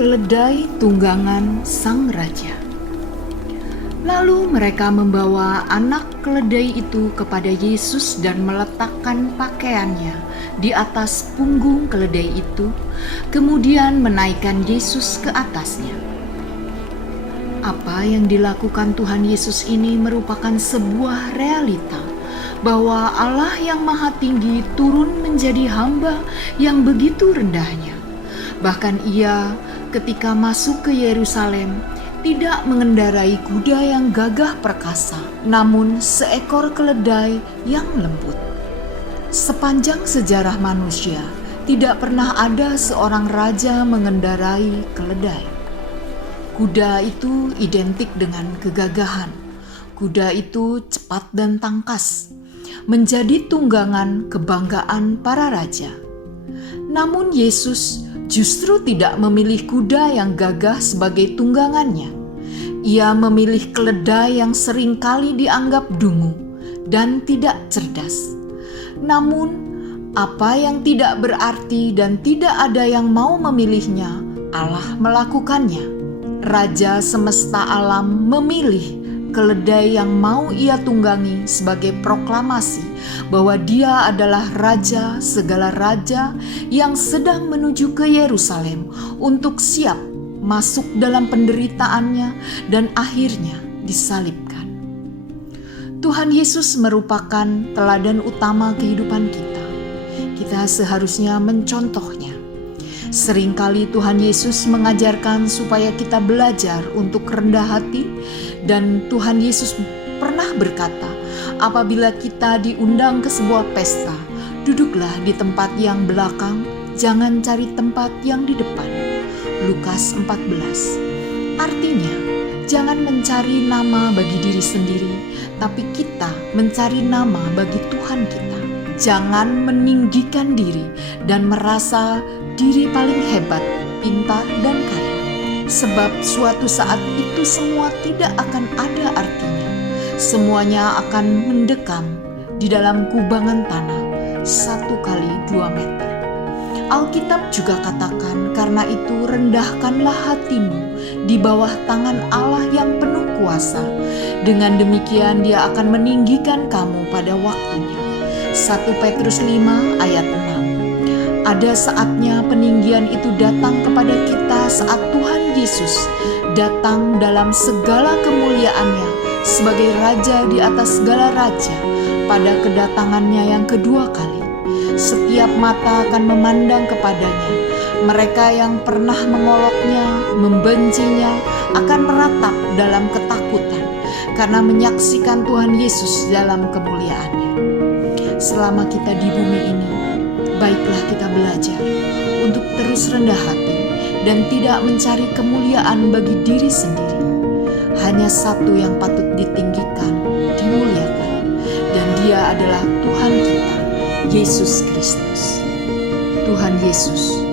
Keledai tunggangan sang raja. Lalu mereka membawa anak keledai itu kepada Yesus dan meletakkan pakaiannya di atas punggung keledai itu, kemudian menaikkan Yesus ke atasnya. Apa yang dilakukan Tuhan Yesus ini merupakan sebuah realita bahwa Allah yang Maha Tinggi turun menjadi hamba yang begitu rendahnya. Bahkan Ia ketika masuk ke Yerusalem tidak mengendarai kuda yang gagah perkasa, namun seekor keledai yang lembut. Sepanjang sejarah manusia, tidak pernah ada seorang raja mengendarai keledai. Kuda itu identik dengan kegagahan. Kuda itu cepat dan tangkas, menjadi tunggangan kebanggaan para raja. Namun Yesus justru tidak memilih kuda yang gagah sebagai tunggangannya. Ia memilih keledai yang seringkali dianggap dungu dan tidak cerdas. Namun, apa yang tidak berarti dan tidak ada yang mau memilihnya, Allah melakukannya. Raja semesta alam memilih keledai yang mau Ia tunggangi sebagai proklamasi bahwa Dia adalah Raja segala raja yang sedang menuju ke Yerusalem untuk siap masuk dalam penderitaannya dan akhirnya disalibkan. Tuhan Yesus merupakan teladan utama kehidupan kita. Kita seharusnya mencontohnya. Seringkali Tuhan Yesus mengajarkan supaya kita belajar untuk rendah hati, dan Tuhan Yesus pernah berkata, apabila kita diundang ke sebuah pesta, duduklah di tempat yang belakang, jangan cari tempat yang di depan. Lukas 14. Artinya, jangan mencari nama bagi diri sendiri, tapi kita mencari nama bagi Tuhan kita. Jangan meninggikan diri dan merasa diri paling hebat, pintar, dan kaya. Sebab suatu saat itu semua tidak akan ada artinya. Semuanya akan mendekam di dalam kubangan tanah 1 kali 2 meter. Alkitab juga katakan, karena itu rendahkanlah hatimu di bawah tangan Allah yang penuh kuasa. Dengan demikian Dia akan meninggikan kamu pada waktunya. 1 Petrus 5 ayat 6. Ada saatnya peninggian itu datang kepada kita saat Tuhan Yesus datang dalam segala kemuliaannya sebagai Raja di atas segala raja pada kedatangannya yang kedua kali. Setiap mata akan memandang kepadanya. Mereka yang pernah mengoloknya, membencinya, akan meratap dalam ketakutan karena menyaksikan Tuhan Yesus dalam kemuliaannya. Selama kita di bumi ini, baiklah kita belajar untuk terus rendah hati dan tidak mencari kemuliaan bagi diri sendiri. Hanya satu yang patut ditinggikan, dimuliakan, dan Dia adalah Tuhan kita, Yesus Kristus. Tuhan Yesus